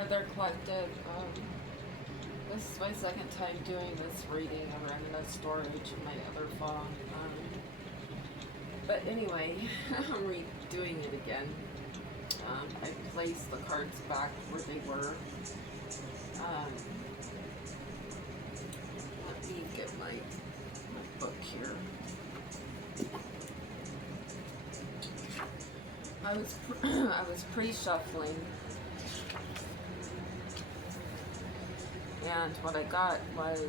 Hi there, Collective. This is my second time doing this reading. I ran out of storage in my other phone. But anyway, I'm redoing it again. I placed the cards back where they were. Let me get my book here. I was pre-shuffling, and what I got was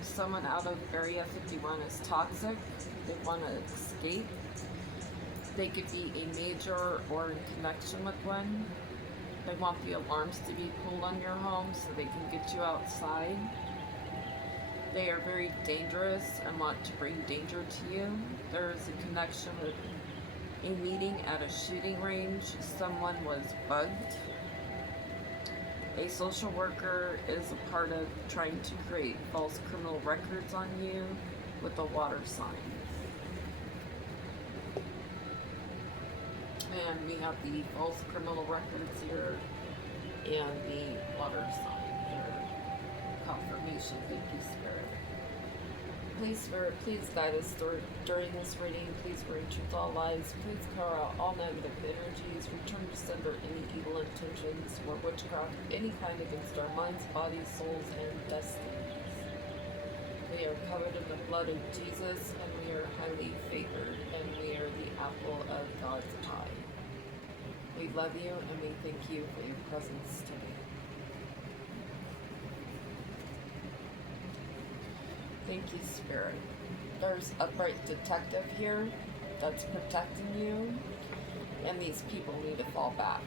someone out of Area 51 is toxic. They want to escape. They could be a major or in connection with one. They want the alarms to be pulled on your home so they can get you outside. They are very dangerous and want to bring danger to you. There is a connection with a meeting at a shooting range. Someone was bugged. A social worker is a part of trying to create false criminal records on you with a water sign. And we have the false criminal records here and the water sign here. Confirmation. Thank you, Spirit. Please, Spirit, please guide us during this reading. Please bring truth to all lives. Please clear out all negative energies. Return to sender any evil intentions or witchcraft of any kind against our minds, bodies, souls, and destinies. We are covered in the blood of Jesus, and we are highly favored, and we are the apple of God's eye. We love you, and we thank you for your presence today. Thank you, Spirit. There's upright detective here that's protecting you, and these people need to fall back.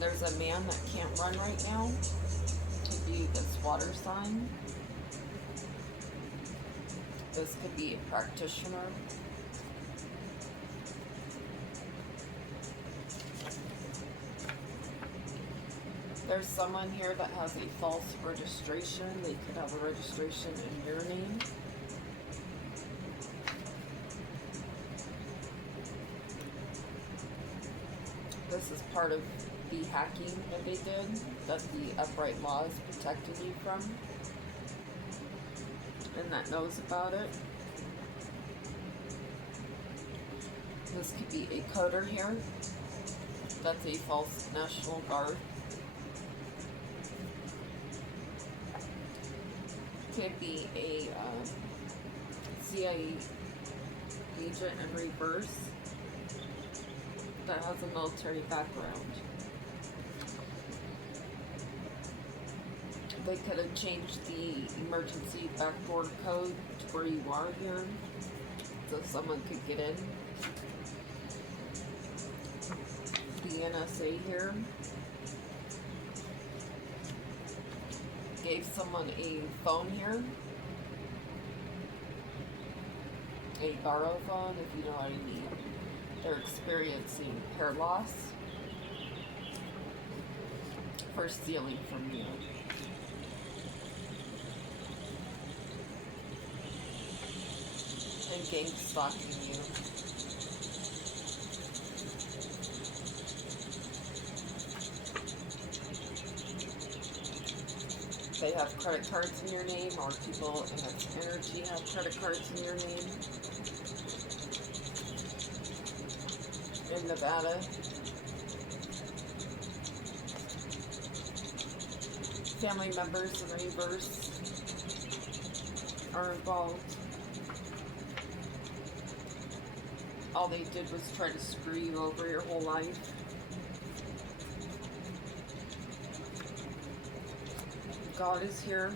There's a man that can't run right now. Could be this water sign. This could be a practitioner. There's someone here that has a false registration. They could have a registration in your name. This is part of the hacking that they did, that the upright law is protecting you from, and that knows about it. This could be a coder here. That's a false National Guard. Could be a CIA agent in reverse that has a military background. They could have changed the emergency backdoor code to where you are here, so someone could get in. The NSA here gave someone a phone here, a borrow phone if you know what I mean. They're experiencing hair loss for stealing from you. And gang stalking you. They have credit cards in your name, or people in its energy have credit cards in your name. In Nevada. Family members in reverse are involved. All they did was try to screw you over your whole life. God is here.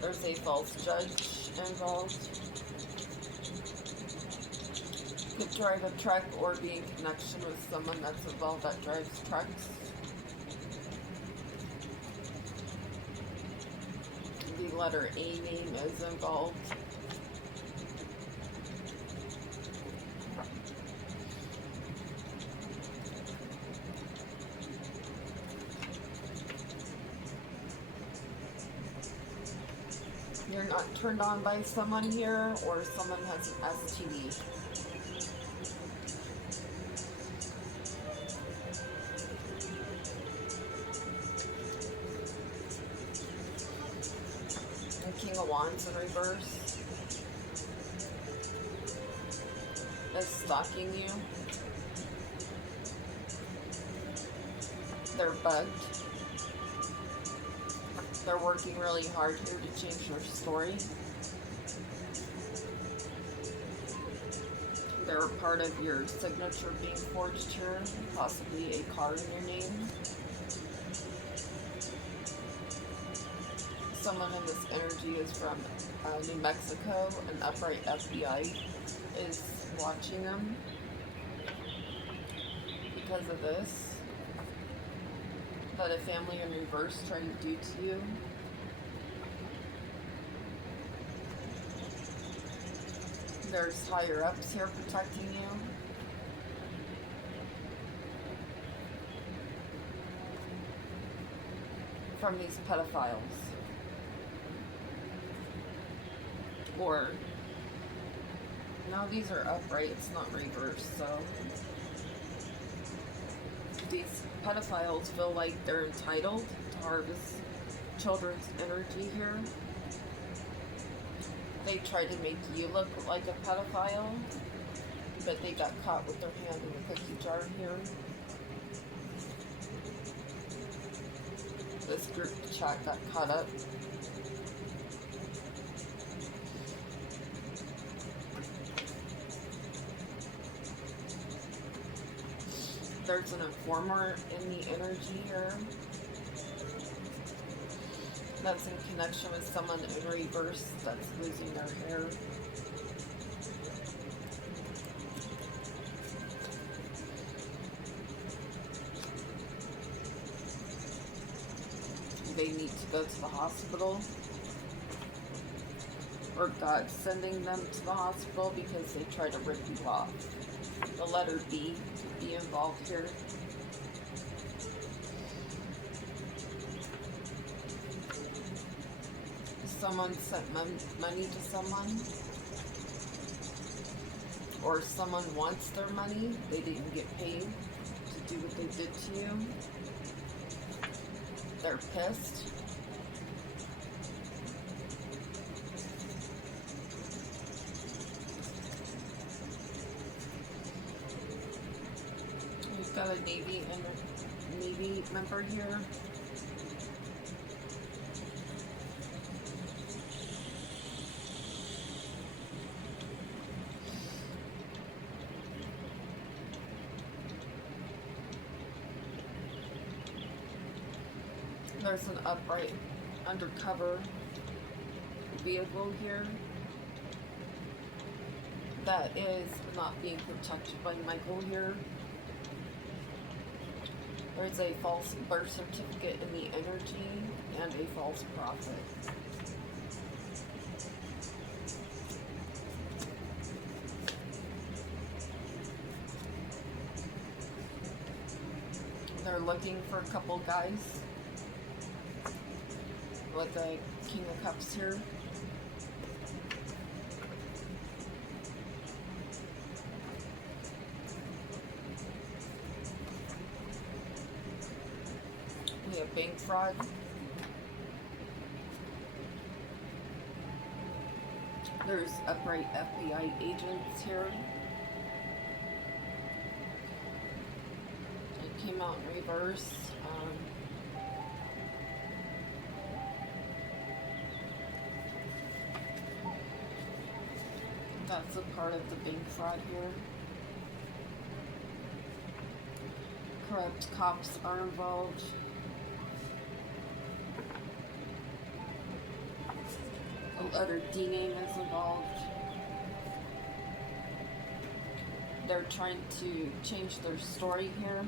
There's a false judge involved. Could drive a truck or be in connection with someone that's involved that drives trucks. The letter A name is involved. You're not turned on by someone here, or someone has an STD. And King of Wands in reverse is stalking you. They're bugged. They're working really hard here to change their story. They're a part of your signature being forged here, possibly a car in your name. Someone in this energy is from New Mexico. An upright FBI is watching them because of this. That a family in reverse trying to do to you. There's higher ups here protecting you. From these pedophiles. Or, no, these are upright, it's not reverse, so. These pedophiles feel like they're entitled to harvest children's energy here. They tried to make you look like a pedophile, but they got caught with their hand in the cookie jar here. This group chat got caught up. There's an informer in the energy here that's in connection with someone in reverse that's losing their hair. They need to go to the hospital, or God's sending them to the hospital because they try to rip you off. The letter B to be involved here. Someone sent money to someone, or someone wants their money. They didn't get paid to do what they did to you. They're pissed. We've got a Navy member here. There's an upright undercover vehicle here that is not being protected by Michael here. There's a false birth certificate in the energy and a false prophet. They're looking for a couple guys with the King of Cups here. We have bank fraud. There's upright FBI agents here. It came out in reverse. That's a part of the bank fraud here. Corrupt cops are involved. A letter D name is involved. They're trying to change their story here.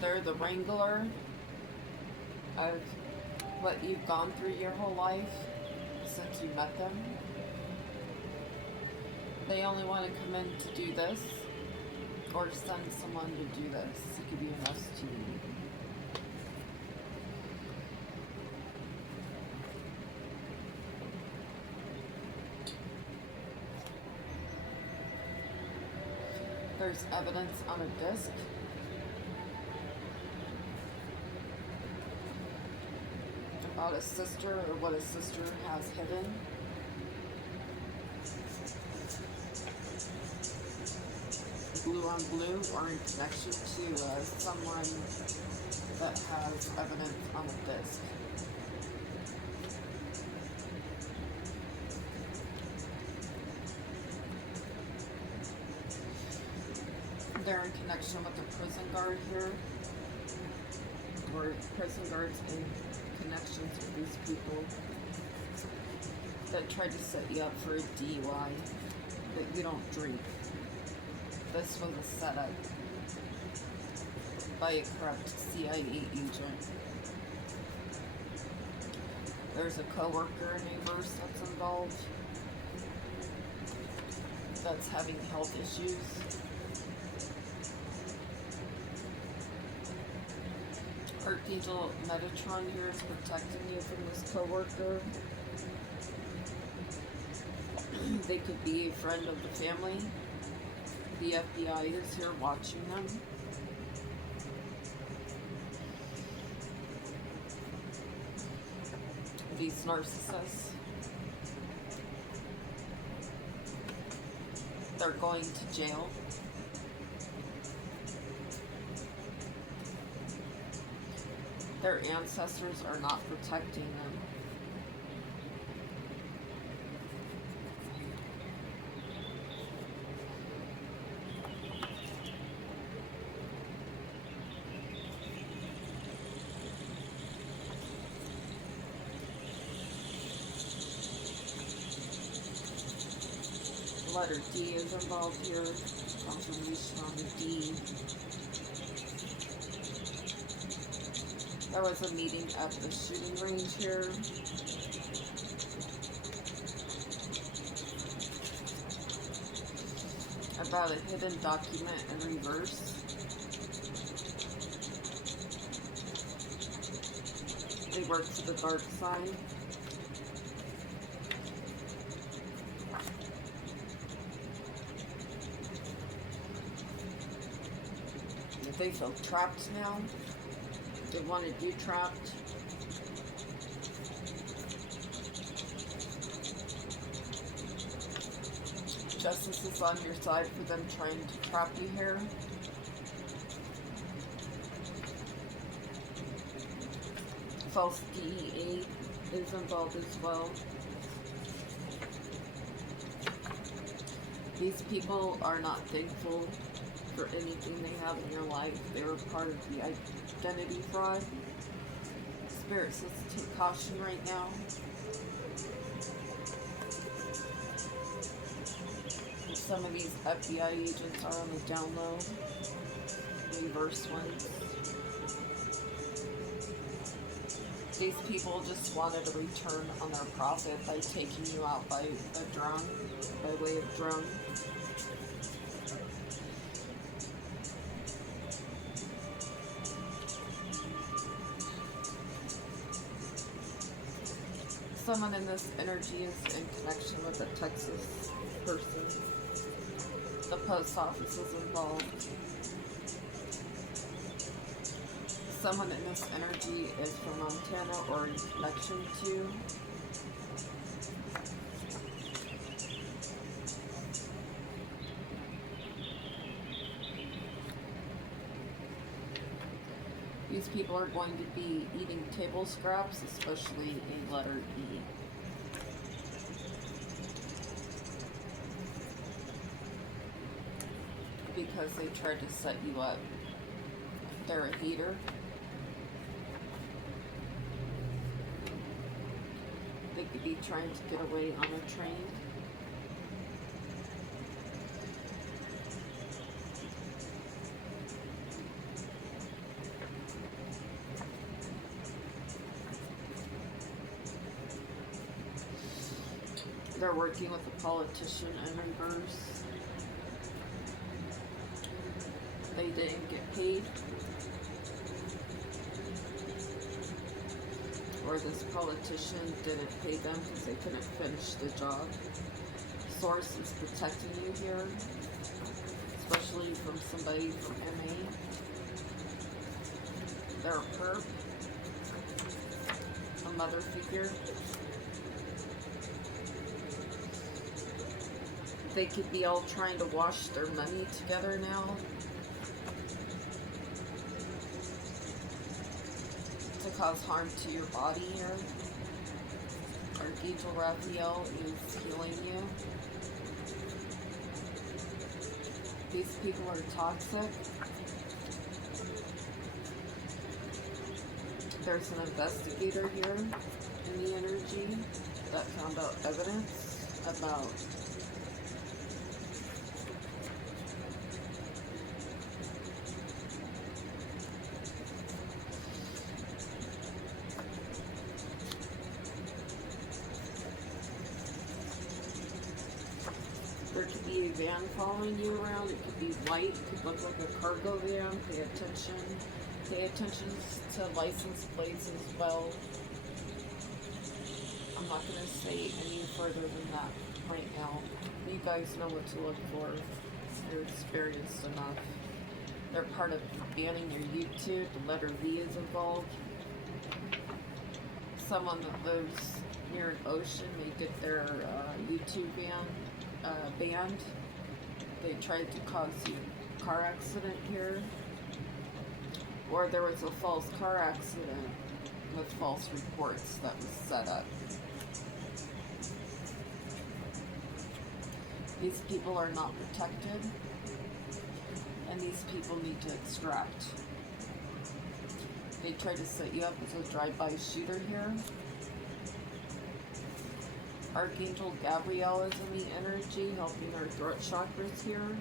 They're the wrangler of what you've gone through your whole life since you met them. They only want to come in to do this, or send someone to do this. It could be an STD. There's evidence on a disc. About a sister or what a sister has hidden. Blue on blue or in connection to someone that has evidence on a disc. They're in connection with the prison guard here, or prison guards in connections with these people that tried to set you up for a DUI, but you don't drink. This was a setup by a corrupt CIA agent. There's a coworker in a verse that's involved that's having health issues. Archangel Metatron here is protecting you from this coworker. They could be a friend of the family. The FBI is here watching them. These narcissists, they're going to jail. Their ancestors are not protecting them. Letter D is involved here. Confirmation on the D. There was a meeting at the shooting range here. About a hidden document in reverse. They work for the dark side. They feel trapped now. They wanted you trapped. Justice is on your side for them trying to trap you here. False DEA is involved as well. These people are not thankful for anything they have in your life. They were part of the identity fraud. Spirit says take caution right now. Some of these FBI agents are on the down low. Reverse ones. These people just wanted a return on their profit by taking you out by a drone, by way of drone. Someone in this energy is in connection with a Texas person. The post office is involved. Someone in this energy is from Montana or in connection to. These people are going to be eating table scraps, especially a letter E. Because they tried to set you up. They're a hater. They could be trying to get away on a train. They're working with a politician in reverse. They didn't get paid. Or this politician didn't pay them because they couldn't finish the job. Source is protecting you here, especially usually from somebody from MA. They're a perp, a mother figure. They could be all trying to wash their money together now to cause harm to your body here. Archangel Raphael is healing you. These people are toxic. There's an investigator here in the energy that found out evidence about there could be a van following you around. It could be white. It could look like a cargo van. Pay attention. Pay attention to license plates as well. I'm not going to say any further than that right now. You guys know what to look for. You're experienced enough. They're part of banning your YouTube. The letter V is involved. Someone that lives near an ocean may get their YouTube banned. They tried to cause you a car accident here. Or there was a false car accident with false reports that was set up. These people are not protected, and these people need to extract. They try to set you up as a drive-by shooter here. Archangel Gabrielle is in the energy, helping our throat chakras here.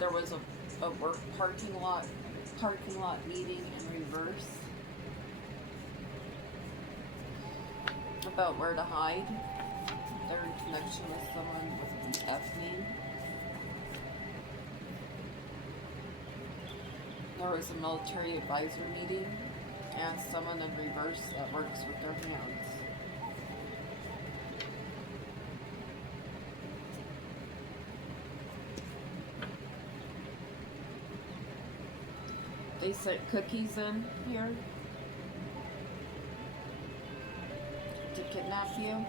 There was a work parking lot meeting in reverse about where to hide. They're in connection with someone with an F name. There was a military advisor meeting and someone in reverse that works with their hands. They sent cookies in here to kidnap you.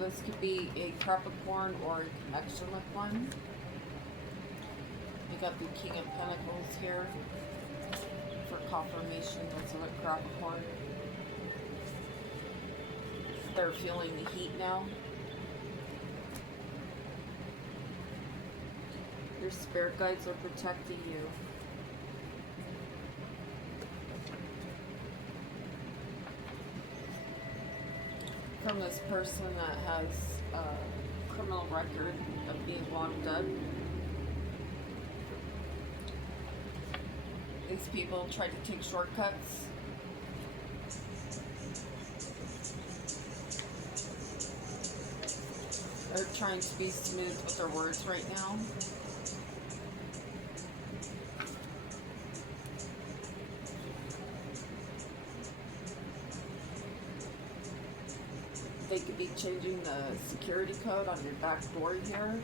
This could be a Capricorn or a connection with one. We got the King of Pentacles here for confirmation. That's a Capricorn. They're feeling the heat now. Your spirit guides are protecting you. From this person that has a criminal record of being locked up. These people try to take shortcuts. They're trying to be smooth with their words right now. They could be changing the security code on your back door here.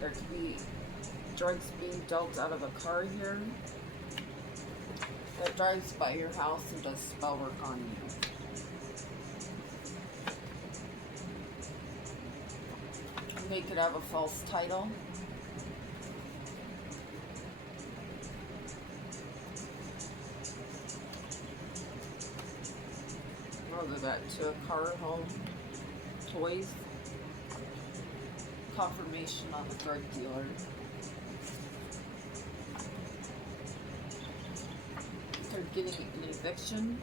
There could be drugs being dealt out of a car here that drives by your house and does spell work on you. They could have a false title. Whether that to a car, home, toys. Confirmation on the drug dealer. They're getting an eviction.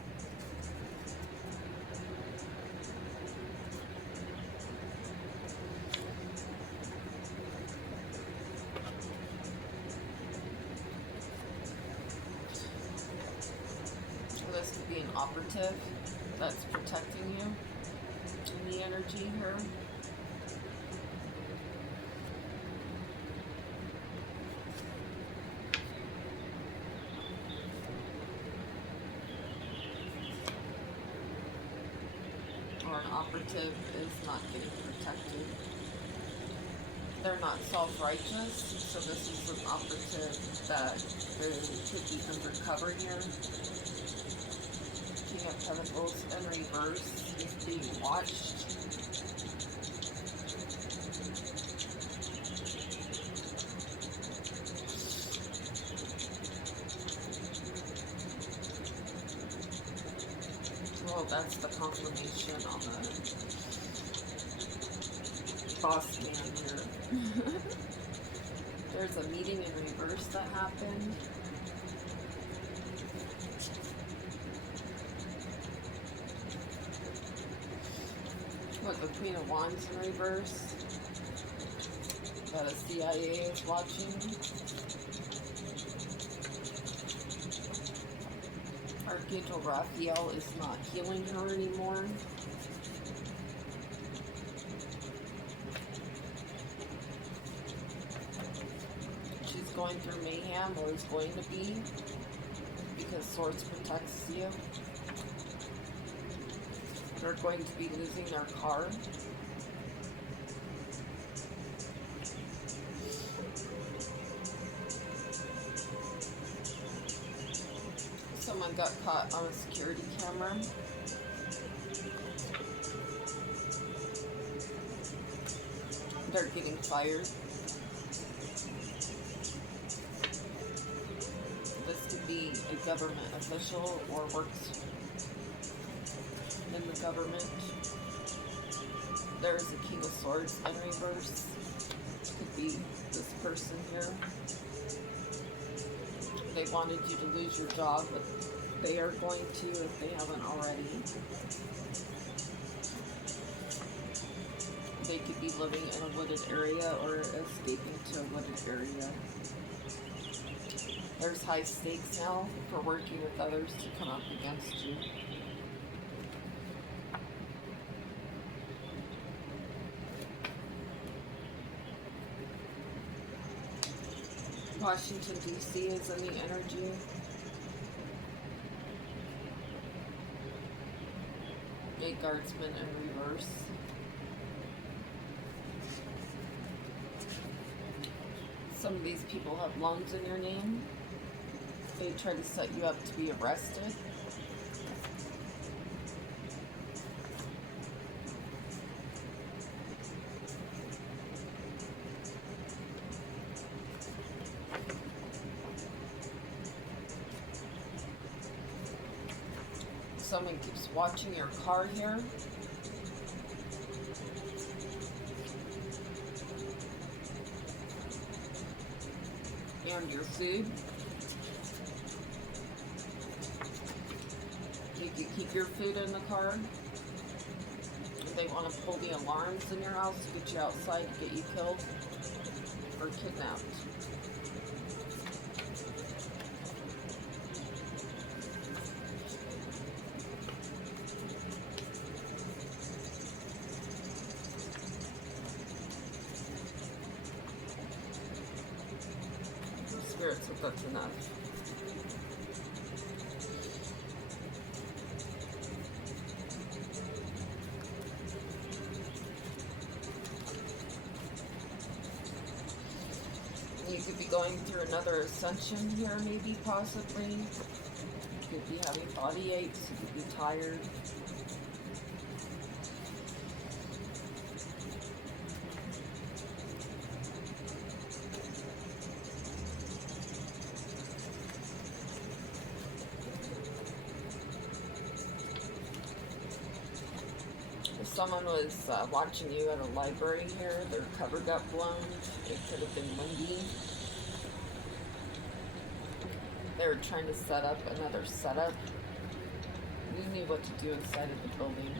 So this could be an operative that's protecting you in the energy here. or an operative is not getting protected. They're not self-righteous, so this is an operative that could be undercover here. King of Pentacles in reverse is being watched. Well, that's the confirmation on the boss man here. There's a meeting in reverse that happened. With the Queen of Wands in reverse. That a CIA is watching. Archangel Raphael is not healing her anymore. She's going through mayhem, or is going to be, because Swords protects you. They're going to be losing their car. Someone got caught on a security camera. They're getting fired. This could be a government official or works in the government. There's a King of Swords in reverse. Could be this person here. They wanted you to lose your job, but they are going to if they haven't already. They could be living in a wooded area or escaping to a wooded area. There's high stakes now for working with others to come up against you. Washington, D.C. is in the energy. A guardsman in reverse. Some of these people have loans in your name. They try to set you up to be arrested. Someone keeps watching your car here. And your food. You can keep your food in the car. They want to pull the alarms in your house to get you outside to get you killed or kidnapped. Spirits have that's enough. You could be going through another ascension here, maybe, possibly. You could be having body aches, you could be tired. Someone was watching you at a library here. Their cover got blown. It could have been windy. They were trying to set up another setup. You knew what to do inside of the building.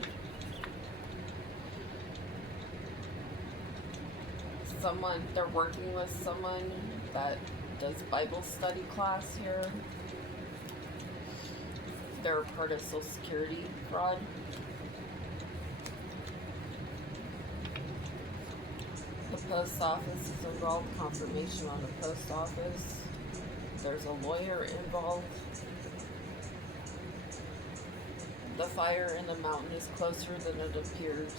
They're working with someone that does Bible study class here. They're a part of Social Security fraud. The post office is involved, confirmation on the post office. There's a lawyer involved. The fire in the mountain is closer than it appears,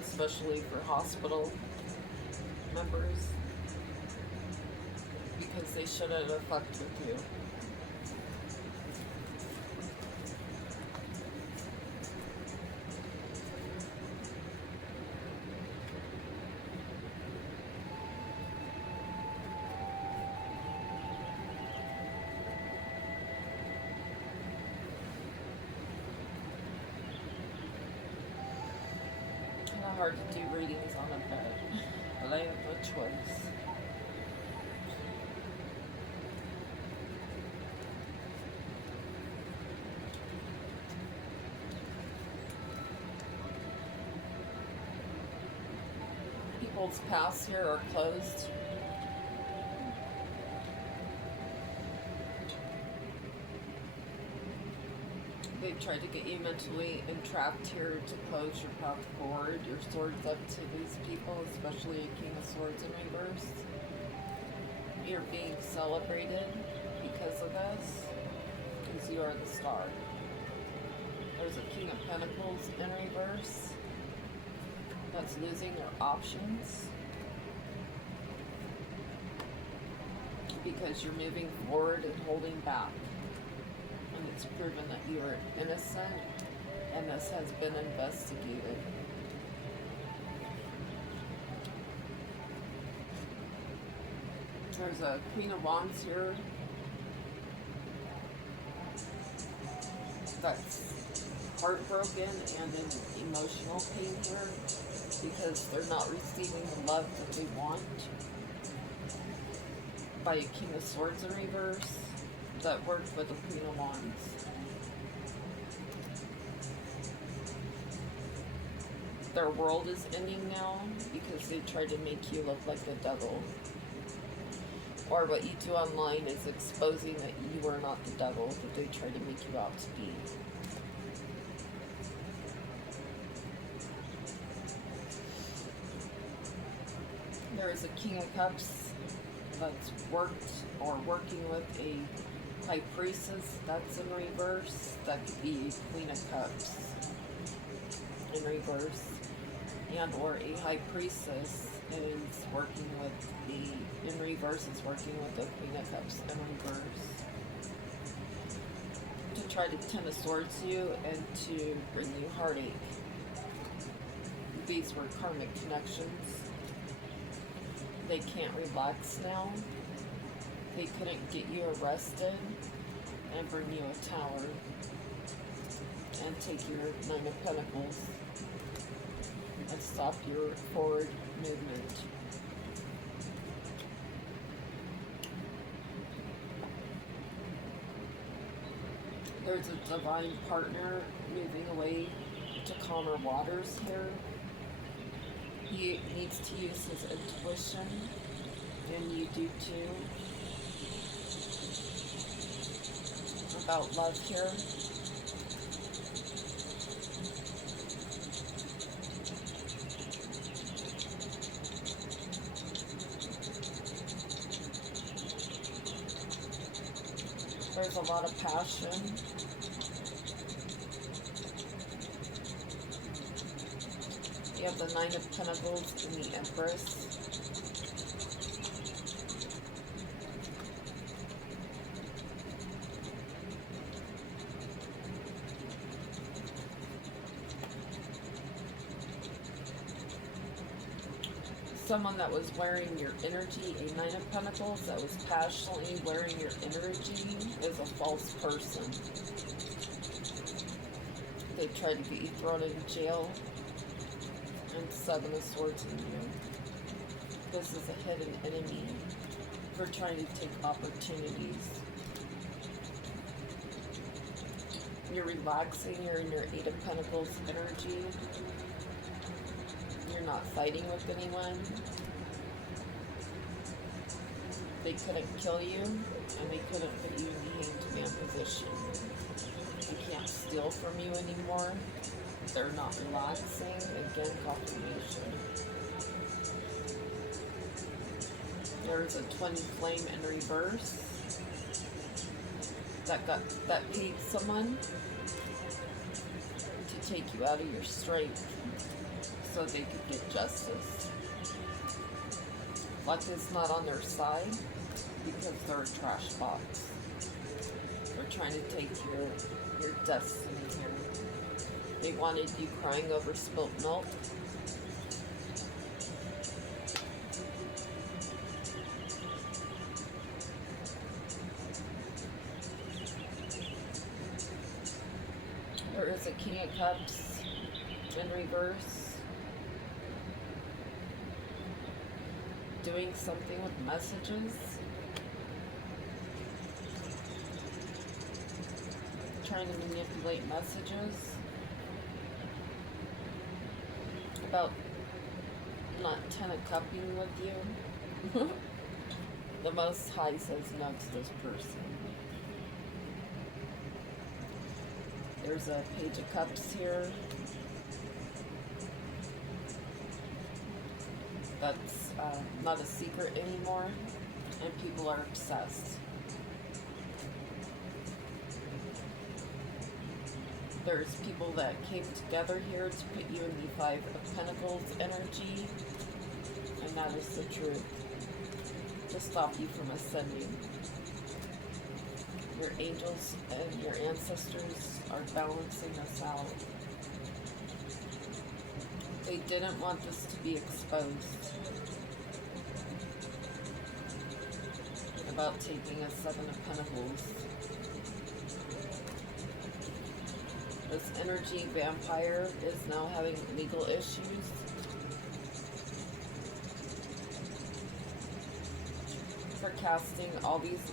especially for hospital members, because they shouldn't have fucked with you. Kind of hard to do readings on a bed, but I have no choice. People's paths here are closed. They tried to get you mentally entrapped here to close your path forward. Your sword's up to these people, especially a King of Swords in reverse. You're being celebrated because of this, because you are the star. There's a King of Pentacles in reverse that's losing their options because you're moving forward and holding back. And it's proven that you are innocent and this has been investigated. There's a Queen of Wands here that's heartbroken and in emotional pain here because they're not receiving the love that they want by a King of Swords in reverse that worked with a Queen of Wands. Their world is ending now because they tried to make you look like the devil. Or what you do online is exposing that you are not the devil that they try to make you out to be. There is a King of Cups that's worked or working with a High Priestess that's in reverse. That could be Queen of Cups in reverse. And or a High Priestess is working with the, in reverse is working with the Queen of Cups in reverse. To try to Ten of Swords you and to bring you heartache. These were karmic connections. They can't relax now. They couldn't get you arrested and bring you a tower and take your Nine of Pentacles and stop your forward movement. There's a divine partner moving away to calmer waters here. He needs to use his intuition, and you do too, about love here. There's a lot of passion. You have the Nine of Pentacles and the Empress. Someone that was wearing your energy, a Nine of Pentacles, that was passionately wearing your energy, is a false person. They tried to get you thrown in jail. And Seven of Swords in you. This is a hidden enemy for trying to take opportunities. You're relaxing, you're in your Eight of Pentacles energy. You're not fighting with anyone. They couldn't kill you, and they couldn't put you in the hanged man position. They can't steal from you anymore. They're not relaxing. Again, confirmation. There's a twin flame in reverse that paid someone take you out of your strength so they could get justice. Luck is not on their side because they're a trash box. They're trying to take your destiny here. They wanted you crying over spilt milk. There is a King of Cups in reverse, doing something with messages, trying to manipulate messages about not 10 of cupping with you. The Most High says no to this person. There's a Page of Cups here. That's not a secret anymore, and people are obsessed. There's people that came together here to put you in the Five of Pentacles energy, and that is the truth, to stop you from ascending. Your angels and your ancestors are balancing us out. They didn't want this to be exposed. About taking a Seven of Pentacles. This energy vampire is now having legal issues. For casting all these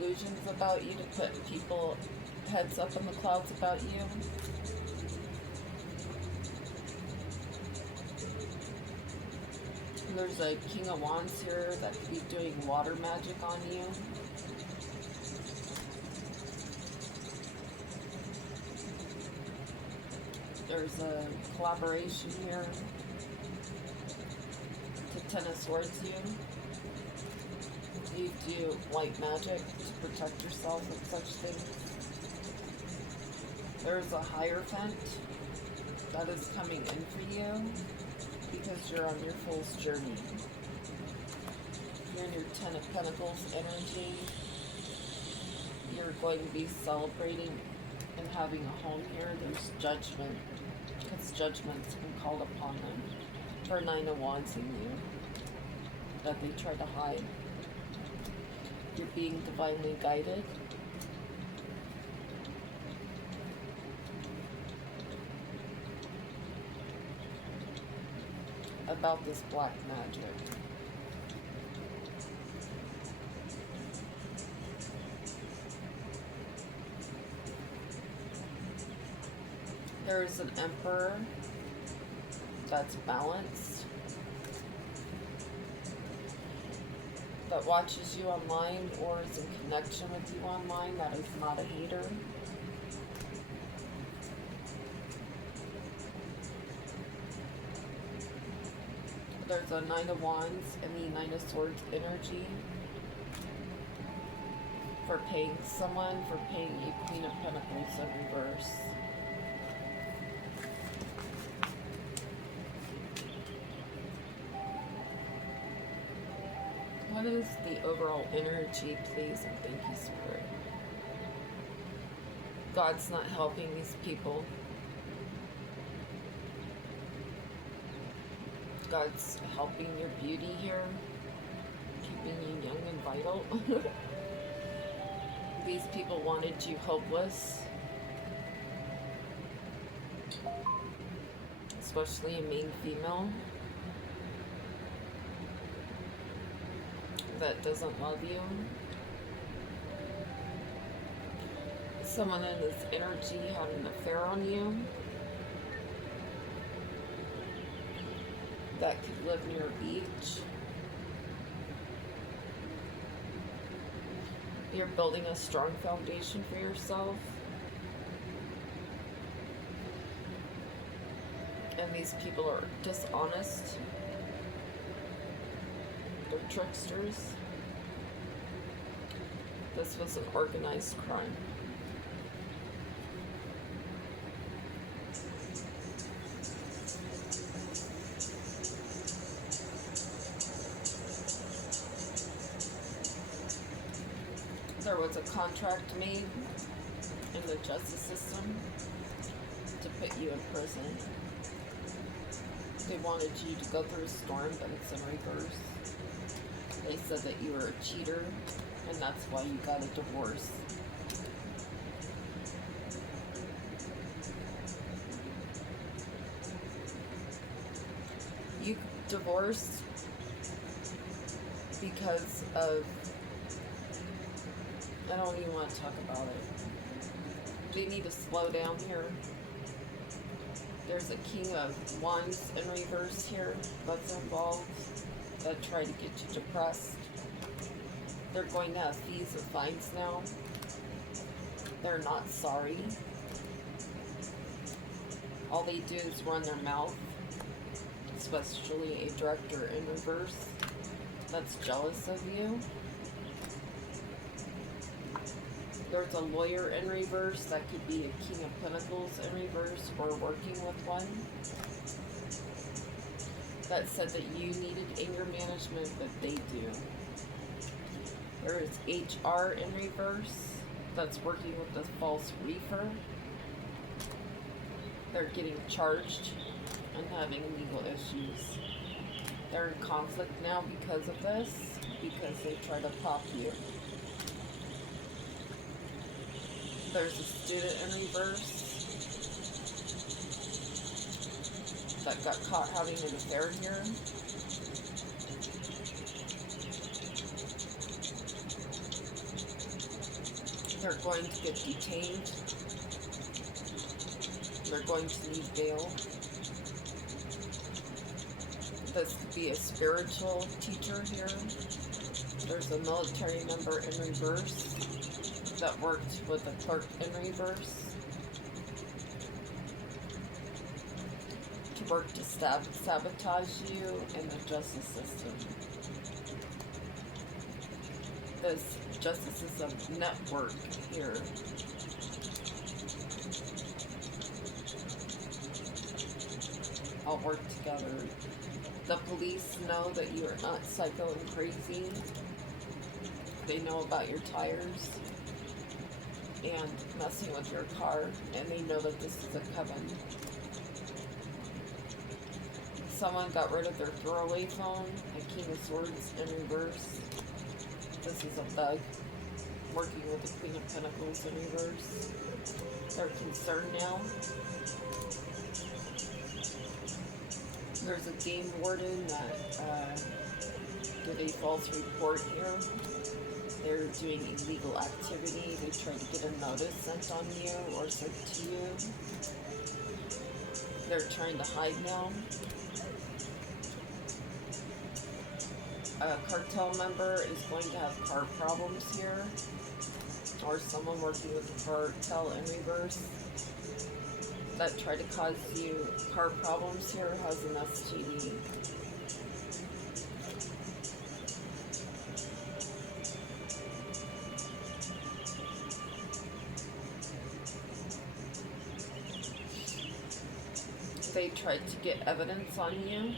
illusions about you to put people heads up in the clouds about you. There's a King of Wands here that could be doing water magic on you. There's a collaboration here to Ten of Swords you. You do white magic to protect yourself from such things. There's a Hierophant that is coming in for you because you're on your fool's journey. You're in your Ten of Pentacles energy. You're going to be celebrating and having a home here. There's judgment, because judgment's been called upon them for Nine of Wands in you that they try to hide. You're being divinely guided. About this black magic. There is an Emperor that's balanced, that watches you online or is in connection with you online, that is not a hater. There's a Nine of Wands and the Nine of Swords energy for paying someone, for paying a Queen of Pentacles in reverse. What is the overall energy, please, and thank you, Spirit? God's not helping these people. God's helping your beauty here, keeping you young and vital. These people wanted you hopeless, especially a main female that doesn't love you. Someone in this energy had an affair on you that could live near a beach. You're building a strong foundation for yourself. And these people are dishonest. They're tricksters. This was an organized crime. was a contract made in the justice system to put you in prison. They wanted you to go through a storm, but it's in reverse. They said that you were a cheater, and that's why you got a divorce. You divorced because of, I don't even want to talk about it. They need to slow down here. There's a King of Wands in reverse here that's involved that try to get you depressed. They're going to have fees and fines now. They're not sorry. All they do is run their mouth, especially a director in reverse that's jealous of you. There's a lawyer in reverse that could be a King of Pentacles in reverse or working with one that said that you needed anger management, but they do. There is HR in reverse that's working with the false reefer. They're getting charged and having legal issues. They're in conflict now because of this, because they try to pop you. There's a student in reverse that got caught having an affair here. They're going to get detained. They're going to need bail. This could be a spiritual teacher here. There's a military member in reverse that worked with a clerk in reverse to work to sabotage you in the justice system. This justice system network here all work together. The police know that you are not psycho and crazy. They know about your tires and messing with your car, and they know that this is a coven. Someone got rid of their throwaway phone, a King of Swords in reverse. This is a thug working with the Queen of Pentacles in reverse. They're concerned now. There's a game warden that did a false report here. They're doing illegal activity. They tried to get a notice sent on you or sent to you. They're trying to hide now. A cartel member is going to have car problems here, or someone working with the cartel in reverse that tried to cause you car problems here has an STD. They tried to get evidence on you.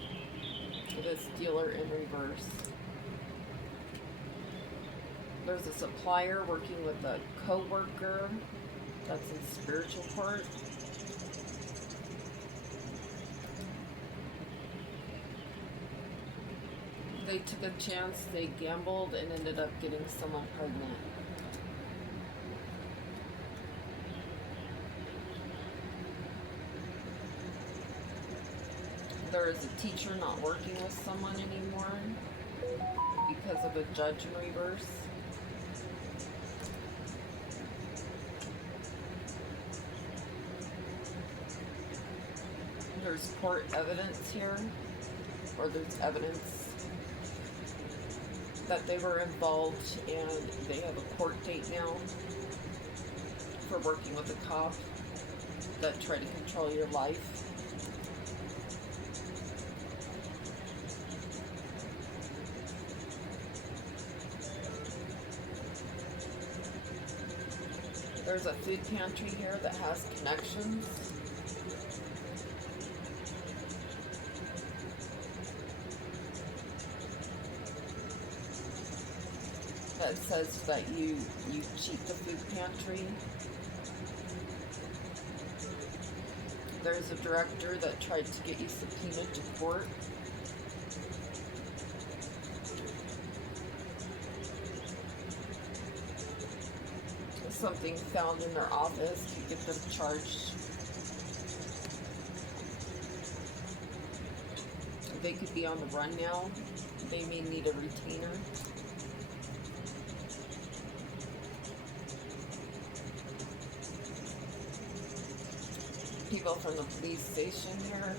This dealer in reverse. There's a supplier working with a co-worker that's in spiritual court. They took a chance, they gambled, and ended up getting someone pregnant. There is a teacher not working with someone anymore because of a judge in reverse. There's court evidence here, or there's evidence that they were involved, and they have a court date now for working with a cop that tried to control your life. There's a food pantry here that has connections. that says that you cheat the food pantry. There's a director that tried to get you subpoenaed to court. Something found in their office to get them charged. They could be on the run now. They may need a retainer. People from the police station here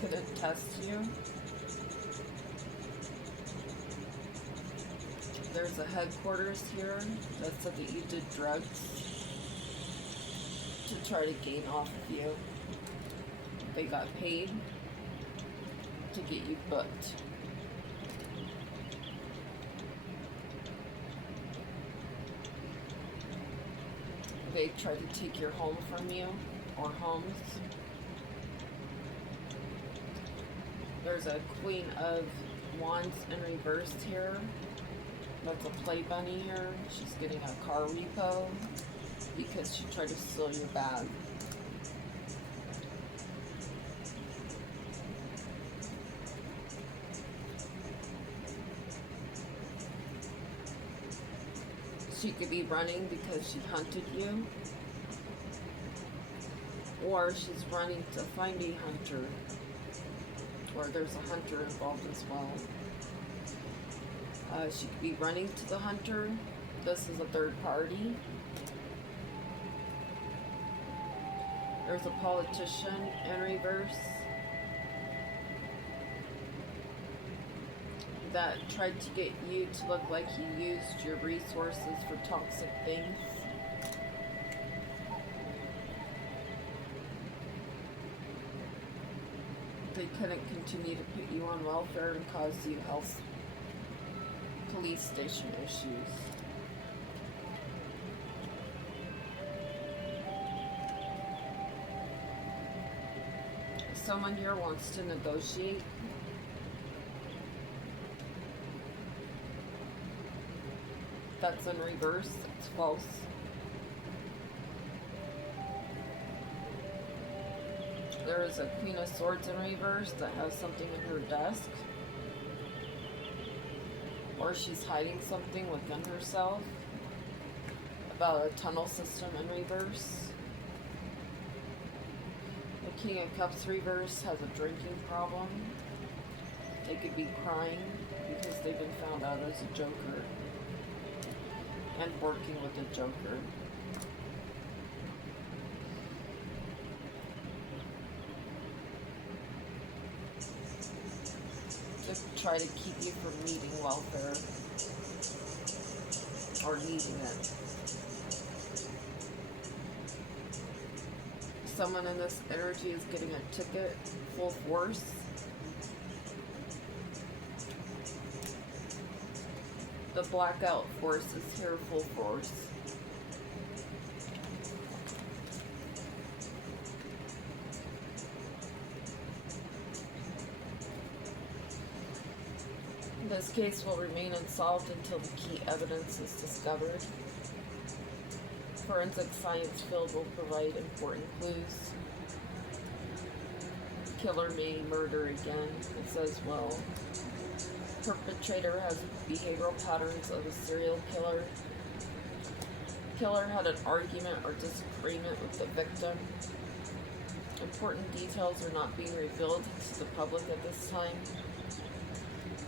could attest you. There's a headquarters here that said that you did drugs to try to gain off of you. They got paid to get you booked. They tried to take your home from you, or homes. There's a Queen of Wands in reverse here. That's a play bunny here. She's getting a car repo because she tried to steal your bag. She could be running because she hunted you, or she's running to find a hunter, or there's a hunter involved as well. She could be running to the hunter. This is a third party. There's a politician in reverse that tried to get you to look like you used your resources for toxic things. They couldn't continue to put you on welfare and cause you health police station issues. Someone here wants to negotiate. That's in reverse. It's false. There is a Queen of Swords in reverse that has something in her desk. Or she's hiding something within herself about a tunnel system in reverse. The King of Cups reverse has a drinking problem. They could be crying because they've been found out as a joker and working with a joker. To try to keep you from needing welfare or needing it. Someone in this energy is getting a ticket full force. The blackout force is here full force. This case will remain unsolved until the key evidence is discovered. Forensic science field will provide important clues. Killer may murder again. It says, well, perpetrator has behavioral patterns of a serial killer. Killer had an argument or disagreement with the victim. Important details are not being revealed to the public at this time.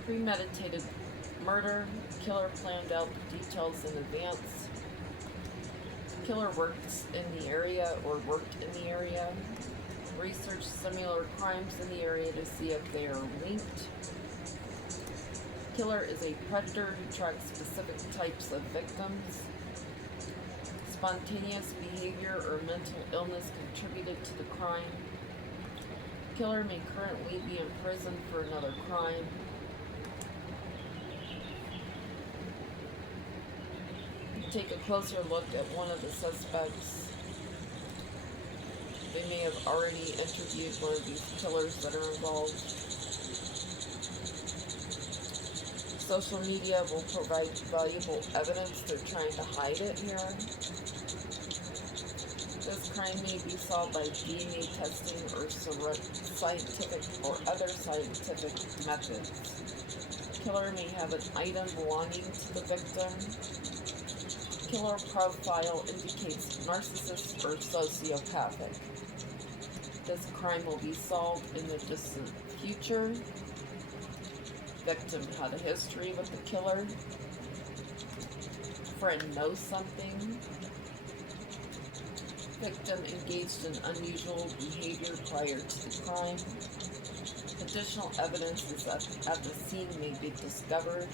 Premeditated murder. Killer planned out the details in advance. Killer works in the area or worked in the area. Research similar crimes in the area to see if they are linked. Killer is a predator who tracks specific types of victims. Spontaneous behavior or mental illness contributed to the crime. Killer may currently be in prison for another crime. Take a closer look at one of the suspects. They may have already interviewed one of these killers that are involved. Social media will provide valuable evidence. They're trying to hide it here. This crime may be solved by DNA testing or scientific or other scientific methods. Killer may have an item belonging to the victim. Killer profile indicates narcissist or sociopathic. This crime will be solved in the distant future. Victim had a history with the killer. Friend knows something. Victim engaged in unusual behavior prior to the crime. Additional evidence is at the scene may be discovered.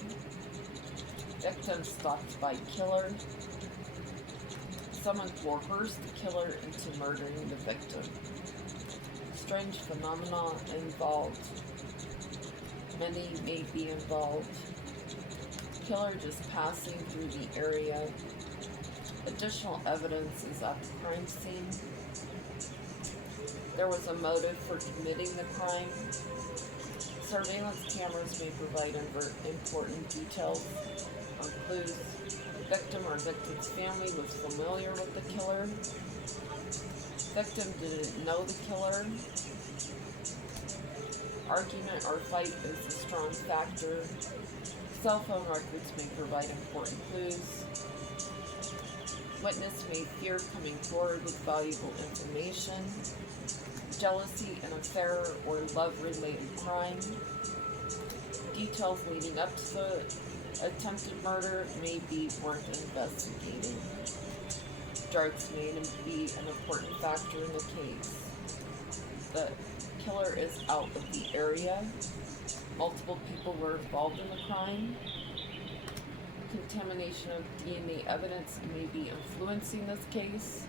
Victim stalked by killer. Someone coerced the killer into murdering the victim. Strange phenomena involved. Many may be involved. Killer just passing through the area. Additional evidence is at the crime scene. There was a motive for committing the crime. Surveillance cameras may provide important details or clues. Victim or victim's family was familiar with the killer. Victim didn't know the killer. Argument or fight is a strong factor. Cell phone records may provide important clues. Witness may fear coming forward with valuable information. Jealousy, an affair, or love-related crime. Details leading up to the attempted murder may be worth investigating. Drugs may be an important factor in the case. The killer is out of the area. Multiple people were involved in the crime. Contamination of DNA evidence may be influencing this case.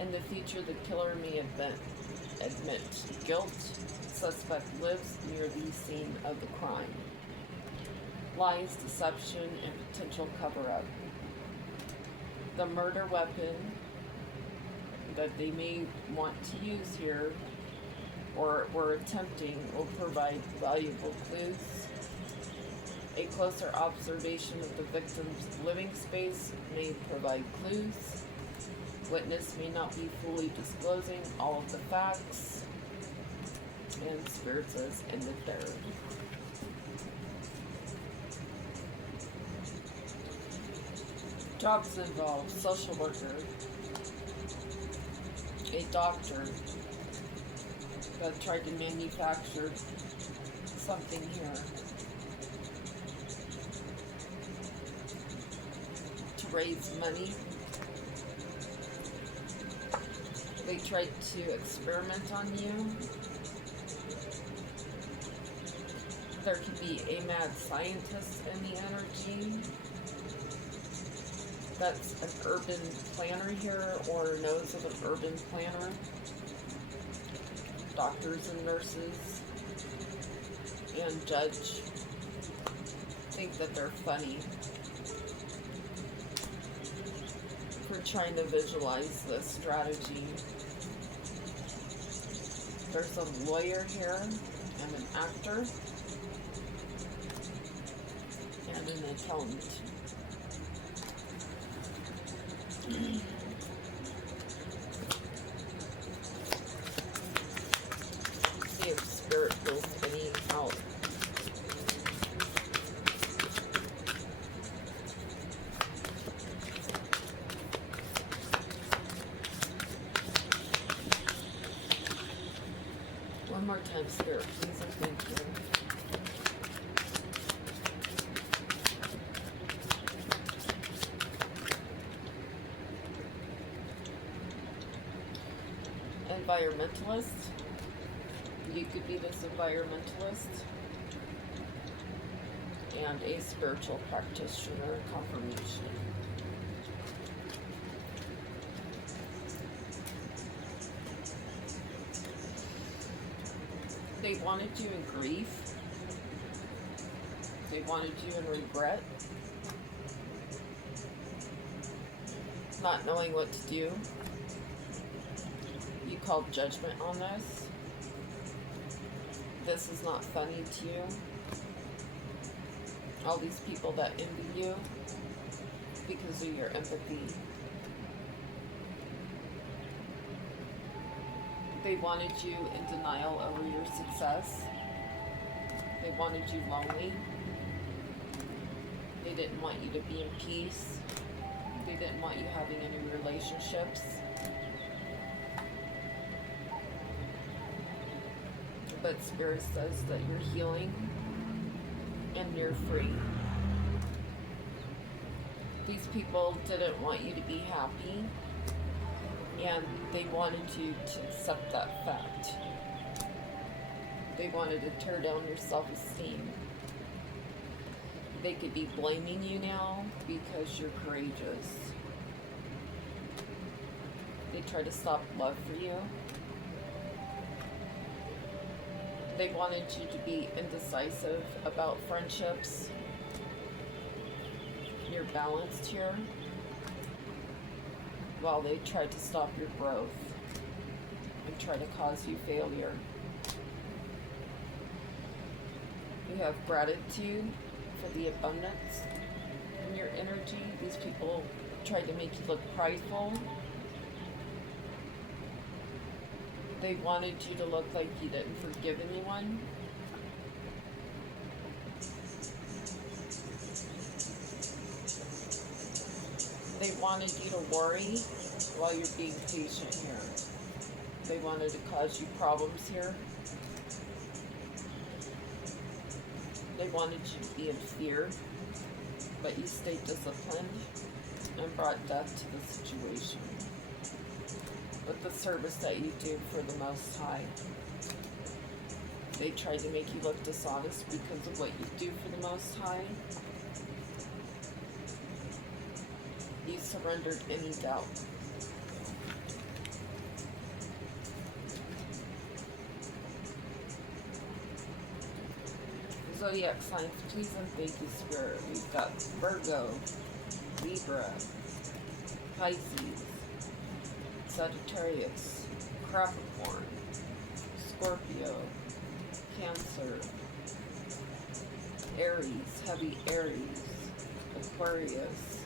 In the future, the killer may admit guilt. Suspect lives near the scene of the crime. Lies, deception, and potential cover-up. The murder weapon that they may want to use here or were attempting will provide valuable clues. A closer observation of the victim's living space may provide clues. Witness may not be fully disclosing all of the facts. And Spirit says, in the third. Jobs involved: social worker, a doctor that tried to manufacture something here to raise money. They tried to experiment on you. There could be a mad scientist in the energy. That's an urban planner here, or knows of an urban planner. Doctors and nurses and judge think that they're funny for trying to visualize this strategy. There's a lawyer here and an actor and an accountant. See if Spirit pulls any out. One more time, Spirit, please and thank you. Environmentalist. You could be this environmentalist. And a spiritual practitioner confirmation. They wanted you in grief. They wanted you in regret. Not knowing what to do. You called judgment on this. This is not funny to you. all these people that envy you because of your empathy. They wanted you in denial over your success. They wanted you lonely. They didn't want you to be in peace. They didn't want you having any relationships. But Spirit says that you're healing and you're free. These people didn't want you to be happy, and they wanted you to accept that fact. They wanted to tear down your self-esteem. They could be blaming you now because you're courageous. They try to stop love for you. They wanted you to be indecisive about friendships. You're balanced here, while they tried to stop your growth and try to cause you failure. You have gratitude for the abundance in your energy. These people tried to make you look prideful. They wanted you to look like you didn't forgive anyone. They wanted you to worry while you're being patient here. They wanted to cause you problems here. They wanted you to be in fear, but you stayed disciplined and brought death to the situation with the service that you do for the Most High. They tried to make you look dishonest because of what you do for the Most High. You surrendered any doubt. Zodiac signs, please and thank you, Spirit. We've got Virgo, Libra, Pisces, Sagittarius, Capricorn, Scorpio, Cancer, Aries, heavy Aries, Aquarius,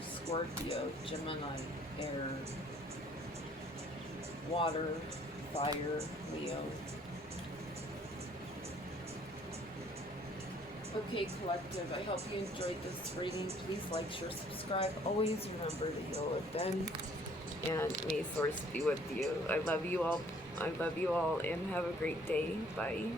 Scorpio, Gemini, Air, Water, Fire, Leo. Okay, collective, I hope you enjoyed this reading. Please like, share, subscribe. Always remember to heal within, and may Source be with you. I love you all. I love you all, and have a great day. Bye.